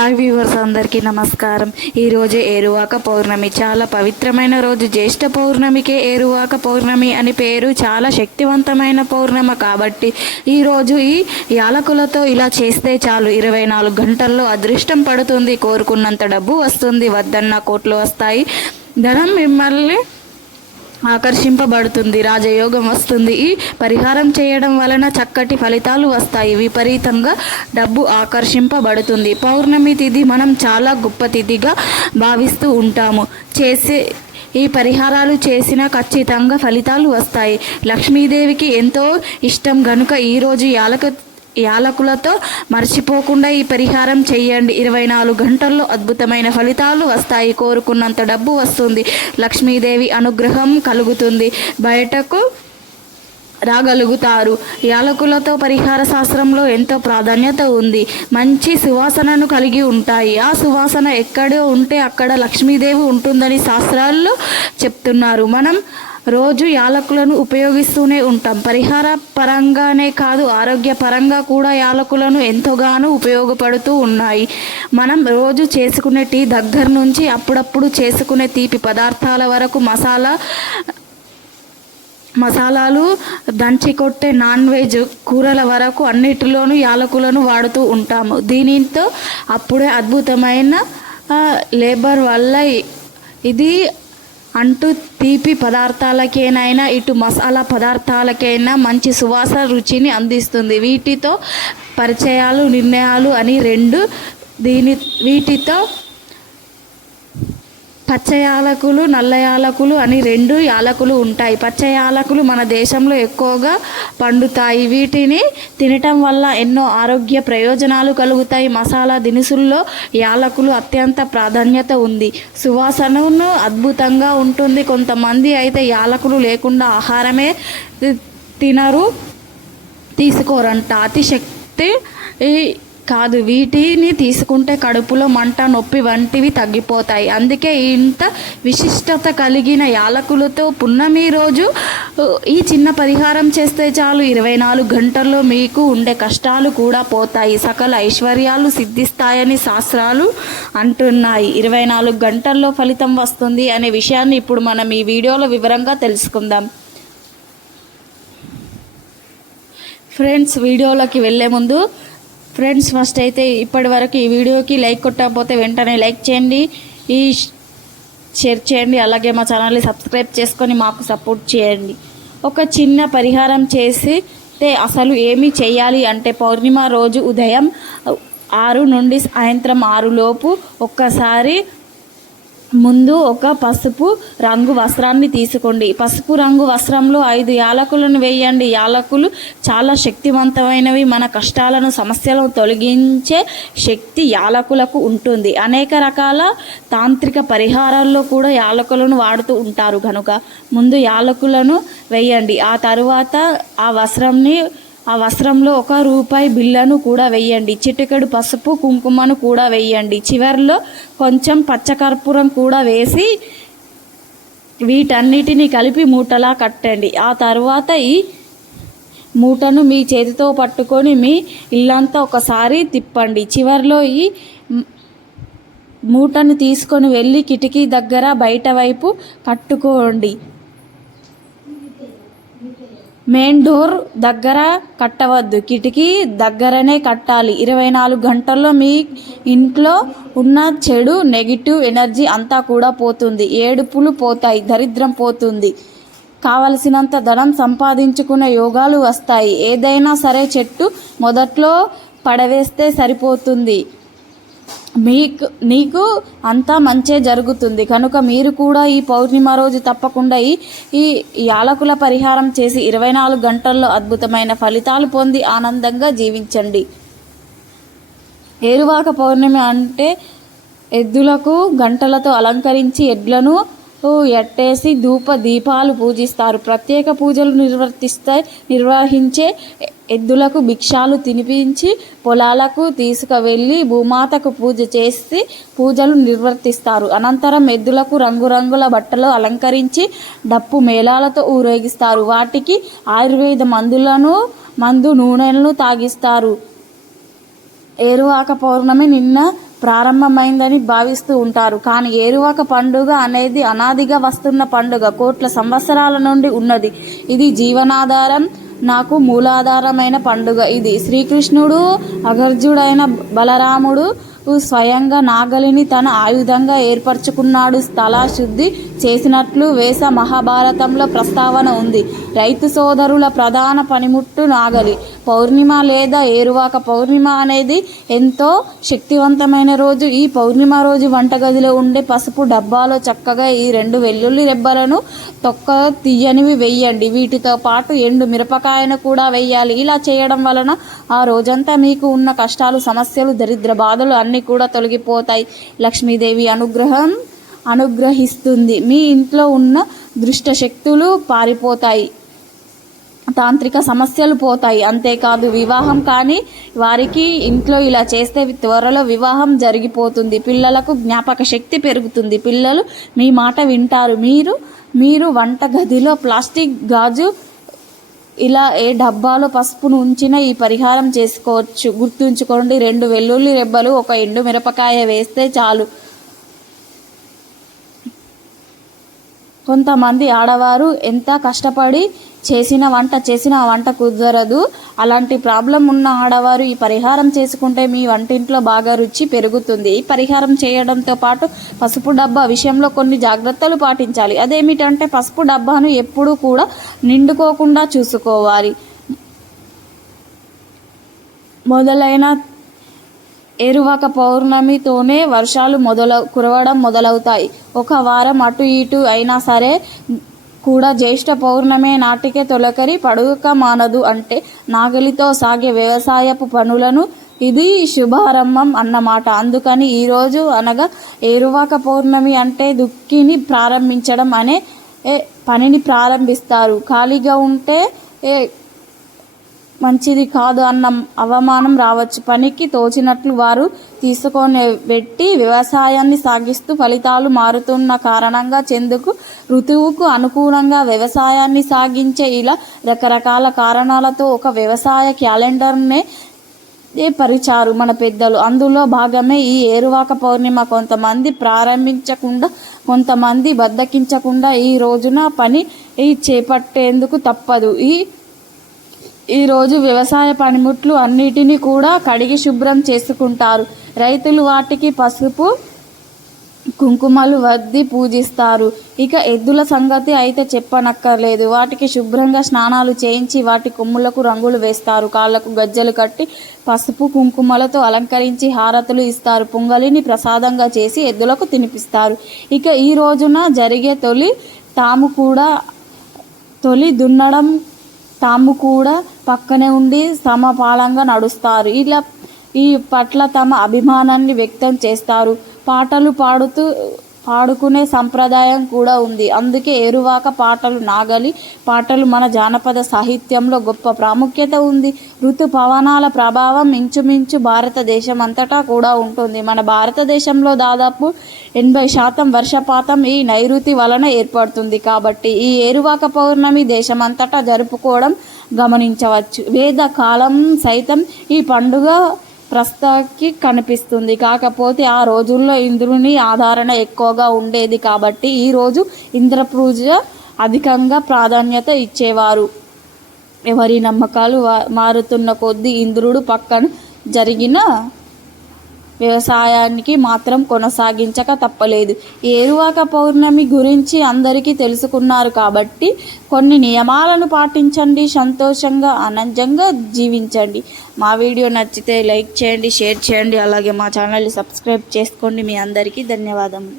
Hi viewers అందరికీ నమస్కారం. ఈరోజు ఏరువాక పౌర్ణమి. చాలా పవిత్రమైన రోజు. జ్యేష్ఠ పౌర్ణమికే ఏరువాక పౌర్ణమి అని పేరు. చాలా శక్తివంతమైన పౌర్ణమ కాబట్టి ఈరోజు ఈ యాలకులతో ఇలా చేస్తే చాలు. ఇరవై నాలుగు గంటల్లో అదృష్టం పడుతుంది. కోరుకున్నంత డబ్బు వస్తుంది. వద్దన్న కోట్లు వస్తాయి. ధనం మిమ్మల్ని ఆకర్షింపబడుతుంది రాజయోగం వస్తుంది. ఈ పరిహారం చేయడం వలన చక్కటి ఫలితాలు వస్తాయి. విపరీతంగా డబ్బు ఆకర్షింపబడుతుంది. పౌర్ణమి తిథి మనం చాలా గొప్ప తిథిగా భావిస్తూ ఉంటాము. చేసే ఈ పరిహారాలు చేసిన ఖచ్చితంగా ఫలితాలు వస్తాయి. లక్ష్మీదేవికి ఎంతో ఇష్టం. గనుక ఈరోజు యాలక యాలకులతో మర్చిపోకుండా ఈ పరిహారం చేయండి ఇరవై నాలుగు గంటల్లో అద్భుతమైన ఫలితాలు వస్తాయి. కోరుకున్నంత డబ్బు వస్తుంది. లక్ష్మీదేవి అనుగ్రహం కలుగుతుంది. బయటకు రాగలుగుతారు. యాలకులతో పరిహార శాస్త్రంలో ఎంతో ప్రాధాన్యత ఉంది. మంచి సువాసనను కలిగి ఉంటాయి. ఆ సువాసన ఎక్కడో ఉంటే అక్కడ లక్ష్మీదేవి ఉంటుందని శాస్త్రాల్లో చెప్తున్నారు. మనం రోజు యాలకులను ఉపయోగిస్తూనే ఉంటాం. పరిహార పరంగానే కాదు ఆరోగ్య పరంగా కూడా యాలకులను ఎంతోగానో ఉపయోగపడుతూ ఉన్నాయి. మనం రోజు చేసుకునే టీ దగ్గర నుంచి అప్పుడప్పుడు చేసుకునే తీపి పదార్థాల వరకు మసాలా మసాలాలు దంచి కొట్టే నాన్ వెజ్ కూరల వరకు అన్నిటిలోనూ యాలకులను వాడుతూ ఉంటాము. దీనితో అప్పుడే అద్భుతమైన లేబర్ వల్ల ఇది అంటూ తీపి పదార్థాలకేనైనా ఇటు మసాలా పదార్థాలకైనా మంచి సువాస రుచిని అందిస్తుంది. వీటితో పరిచయాలు నిర్ణయాలు అని రెండు దీని వీటితో పచ్చ యాలకులు నల్ల యాలకులు అని రెండు యాలకులు ఉంటాయి. పచ్చ యాలకులు మన దేశంలో ఎక్కువగా పండుతాయి. వీటిని తినటం వల్ల ఎన్నో ఆరోగ్య ప్రయోజనాలు కలుగుతాయి. మసాలా దినుసుల్లో యాలకులు అత్యంత ప్రాధాన్యత ఉంది. సువాసనను అద్భుతంగా ఉంటుంది. కొంతమంది అయితే యాలకులు లేకుండా ఆహారమే తినరు తీసుకోరంట. అతిశక్తి ఈ కాదు వీటిని తీసుకుంటే కడుపులో మంట నొప్పి వంటివి తగ్గిపోతాయి. అందుకే ఇంత విశిష్టత కలిగిన యాలకులతో పున్నమి రోజు ఈ చిన్న పరిహారం చేస్తే చాలు. ఇరవై నాలుగు గంటల్లో మీకు ఉండే కష్టాలు కూడా పోతాయి. సకల ఐశ్వర్యాలు సిద్ధిస్తాయని శాస్త్రాలు అంటున్నాయి. ఇరవై నాలుగు గంటల్లో ఫలితం వస్తుంది అనే విషయాన్ని ఇప్పుడు మనం ఈ వీడియోలో వివరంగా తెలుసుకుందాం. ఫ్రెండ్స్ వీడియోలోకి వెళ్ళే ముందు ఫ్రెండ్స్ ఫస్ట్ అయితే ఇప్పటి వరకు ఈ వీడియోకి లైక్ కొట్టకపోతే వెంటనే లైక్ చేయండి. ఈ షేర్ చేయండి. అలాగే మా ఛానల్ని సబ్స్క్రైబ్ చేసుకొని మాకు సపోర్ట్ చేయండి. ఒక చిన్న పరిహారం చేస్తే అసలు ఏమి చేయాలి అంటే పౌర్ణిమ రోజు ఉదయం ఆరు నుండి సాయంత్రం ఆరు లోపు ఒక్కసారి ముందు ఒక పసుపు రంగు వస్త్రాన్ని తీసుకోండి. పసుపు రంగు వస్త్రంలో ఐదు యాలకులను వేయండి. యాలకులు చాలా శక్తివంతమైనవి. మన కష్టాలను సమస్యలను తొలగించే శక్తి యాలకులకు ఉంటుంది. అనేక రకాల తాంత్రిక పరిహారాల్లో కూడా యాలకులను వాడుతూ ఉంటారు కనుక ముందు యాలకులను వేయండి. ఆ తరువాత ఆ వస్త్రంని ఆ వస్త్రంలో ఒక రూపాయి బిళ్ళను కూడా వేయండి చిటికెడు పసుపు కుంకుమను కూడా వేయండి చివర్లో కొంచెం పచ్చకర్పూరం కూడా వేసి వీటన్నిటిని కలిపి మూటలా కట్టండి. ఆ తర్వాత ఈ మూటను మీ చేతితో పట్టుకొని మీ ఇల్లంతా ఒకసారి తిప్పండి. చివరిలో ఈ మూటను తీసుకొని వెళ్ళి కిటికీ దగ్గర బయట వైపు కట్టుకోండి. మెయిన్ డోర్ దగ్గర కట్టవద్దు. కిటికీ దగ్గరనే కట్టాలి. ఇరవై నాలుగు గంటల్లో మీ ఇంట్లో ఉన్న చెడు నెగిటివ్ ఎనర్జీ అంతా కూడా పోతుంది. ఏడుపులు పోతాయి. దరిద్రం పోతుంది. కావలసినంత ధనం సంపాదించుకునే యోగాలు వస్తాయి. ఏదైనా సరే చెట్టు మొదట్లో పడవేస్తే సరిపోతుంది. మీకు నీకు అంతా మంచే జరుగుతుంది. కనుక మీరు కూడా ఈ పౌర్ణిమ రోజు తప్పకుండా ఈ ఈ యాలకుల పరిహారం చేసి ఇరవై నాలుగు గంటల్లో అద్భుతమైన ఫలితాలు పొంది ఆనందంగా జీవించండి. ఏరువాక పౌర్ణమి అంటే ఎద్దులకు గంటలతో అలంకరించి ఎడ్లను ఎట్టేసి ధూప దీపాలు పూజిస్తారు. ప్రత్యేక పూజలు నిర్వర్తిస్తాయి నిర్వహించే ఎద్దులకు భిక్షాలు తినిపించి పొలాలకు తీసుకువెళ్ళి భూమాతకు పూజ చేసి పూజలు నిర్వర్తిస్తారు. అనంతరం ఎద్దులకు రంగురంగుల బట్టలు అలంకరించి డప్పు మేళాలతో ఊరేగిస్తారు. వాటికి ఆయుర్వేద మందులను మందు నూనెలను తాగిస్తారు. ఏరువాక పౌర్ణమి నిన్న ప్రారంభమైందని భావిస్తూ ఉంటారు. కానీ ఏరువాక పండుగ అనేది అనాదిగా వస్తున్న పండుగ. కోట్ల సంవత్సరాల నుండి ఉన్నది. ఇది జీవనాధారం. నాకు మూలాధారమైన పండుగ ఇది. శ్రీకృష్ణుడు అగర్జుడైన బలరాముడు స్వయంగా నాగలిని తన ఆయుధంగా ఏర్పరచుకున్నాడు. స్థల శుద్ధి చేసినట్లు వేస మహాభారతంలో ప్రస్తావన ఉంది. రైతు సోదరుల ప్రధాన పనిముట్టు నాగలి. పౌర్ణిమ లేదా ఏరువాక పౌర్ణిమ అనేది ఎంతో శక్తివంతమైన రోజు. ఈ పౌర్ణిమ రోజు వంటగదిలో ఉండే పసుపు డబ్బాలో చక్కగా ఈ రెండు వెల్లుల్లి రెబ్బలను తొక్క తీయనివి వెయ్యండి వీటితో పాటు ఎండు మిరపకాయను కూడా వెయ్యాలి ఇలా చేయడం వలన ఆ రోజంతా మీకు ఉన్న కష్టాలు సమస్యలు దరిద్ర బాధలు అన్నీ కూడా తొలగిపోతాయి. లక్ష్మీదేవి అనుగ్రహం అనుగ్రహిస్తుంది. మీ ఇంట్లో ఉన్న దృష్ట శక్తులు పారిపోతాయి. తాంత్రిక సమస్యలు పోతాయి. అంతేకాదు వివాహం కానీ వారికి ఇంట్లో ఇలా చేస్తే త్వరలో వివాహం జరిగిపోతుంది. పిల్లలకు జ్ఞాపక శక్తి పెరుగుతుంది. పిల్లలు మీ మాట వింటారు. మీరు మీరు వంట గదిలో ప్లాస్టిక్ గాజు ఇలా ఏ డబ్బాలో పసుపును ఉంచిన ఈ పరిహారం చేసుకోవచ్చు. గుర్తుంచుకోండి రెండు వెల్లుల్లి రెబ్బలు ఒక ఎండు మిరపకాయ వేస్తే చాలు. కొంతమంది ఆడవారు ఎంత కష్టపడి చేసిన వంట చేసిన వంట కుదరదు. అలాంటి ప్రాబ్లం ఉన్న ఆడవారు ఈ పరిహారం చేసుకుంటే మీ వంటింట్లో బాగా రుచి పెరుగుతుంది. ఈ పరిహారం చేయడంతో పాటు పసుపు డబ్బా విషయంలో కొన్ని జాగ్రత్తలు పాటించాలి. అదేమిటంటే పసుపు డబ్బాను ఎప్పుడూ కూడా నిండుకోకుండా చూసుకోవాలి. మొదలైన ఏరువాక పౌర్ణమితోనే వర్షాలు మొదల కురవడం మొదలవుతాయి. ఒక వారం అటు ఇటు అయినా సరే కూడా జ్యేష్ఠ పౌర్ణమి నాటికే తొలకరి పడుక మానదు అంటే నాగలితో సాగే వ్యవసాయపు పనులను ఇది శుభారంభం అన్నమాట. అందుకని ఈరోజు అనగా ఏరువాక పౌర్ణమి అంటే దుక్కిని ప్రారంభించడం అనే పనిని ప్రారంభిస్తారు. ఖాళీగా ఉంటే మంచిది కాదు అన్న అవమానం రావచ్చు. పనికి తోచినట్లు వారు తీసుకొని పెట్టి వ్యవసాయాన్ని సాగిస్తూ ఫలితాలు మారుతున్న కారణంగా చెందుకు ఋతువుకు అనుకూలంగా వ్యవసాయాన్ని సాగించే ఇలా రకరకాల కారణాలతో ఒక వ్యవసాయ క్యాలెండర్నే పరిచారు మన పెద్దలు. అందులో భాగమే ఈ ఏరువాక పౌర్ణిమ. కొంతమంది ప్రారంభించకుండా కొంతమంది బద్దకించకుండా ఈ రోజున పని చేపట్టేందుకు తప్పదు. ఈ ఈరోజు వ్యవసాయ పనిముట్లు అన్నిటినీ కూడా కడిగి శుభ్రం చేసుకుంటారు. రైతులు వాటికి పసుపు కుంకుమలు వద్ది పూజిస్తారు. ఇక ఎద్దుల సంగతి అయితే చెప్పనక్కర్లేదు. వాటికి శుభ్రంగా స్నానాలు చేయించి వాటి కొమ్ములకు రంగులు వేస్తారు. కాళ్ళకు గజ్జలు కట్టి పసుపు కుంకుమలతో అలంకరించి హారతులు ఇస్తారు. పొంగలిని ప్రసాదంగా చేసి ఎద్దులకు తినిపిస్తారు. ఇక ఈ రోజున జరిగే తొలి తాము కూడా తొలి దున్నడం తాము కూడా పక్కనే ఉండి సమపాలంగా నడుస్తారు. ఇలా ఈ పట్ల తమ అభిమానాన్ని వ్యక్తం చేస్తారు. పాటలు పాడుతూ పాడుకునే సంప్రదాయం కూడా ఉంది. అందుకే ఏరువాక పాటలు నాగలి పాటలు మన జానపద సాహిత్యంలో గొప్ప ప్రాముఖ్యత ఉంది. ఋతు పవనాల ప్రభావం ఇంచుమించు భారతదేశం అంతటా కూడా ఉంటుంది. మన భారతదేశంలో దాదాపు ఎనభై శాతం వర్షపాతం ఈ నైరుతి వలన ఏర్పడుతుంది. కాబట్టి ఈ ఏరువాక పౌర్ణమి దేశమంతటా జరుపుకోవడం గమనించవచ్చు. వేద కాలం సైతం ఈ పండుగ ప్రస్తుతానికి కనిపిస్తుంది. కాకపోతే ఆ రోజుల్లో ఇంద్రుని ఆదరణ ఎక్కువగా ఉండేది కాబట్టి ఈరోజు ఇంద్ర పూజ అధికంగా ప్రాధాన్యత ఇచ్చేవారు. ఎవరి నమ్మకాలు మారుతున్న కొద్దీ ఇంద్రుడు పక్కన జరిగిన వ్యవసాయానికి మాత్రం కొనసాగించక తప్పలేదు. ఏరువాక పౌర్ణమి గురించి అందరికీ తెలుసుకున్నారు కాబట్టి కొన్ని నియమాలను పాటించండి సంతోషంగా ఆనందంగా జీవించండి. మా వీడియో నచ్చితే లైక్ చేయండి షేర్ చేయండి అలాగే మా ఛానల్ని సబ్స్క్రైబ్ చేసుకోండి. మీ అందరికీ ధన్యవాదములు.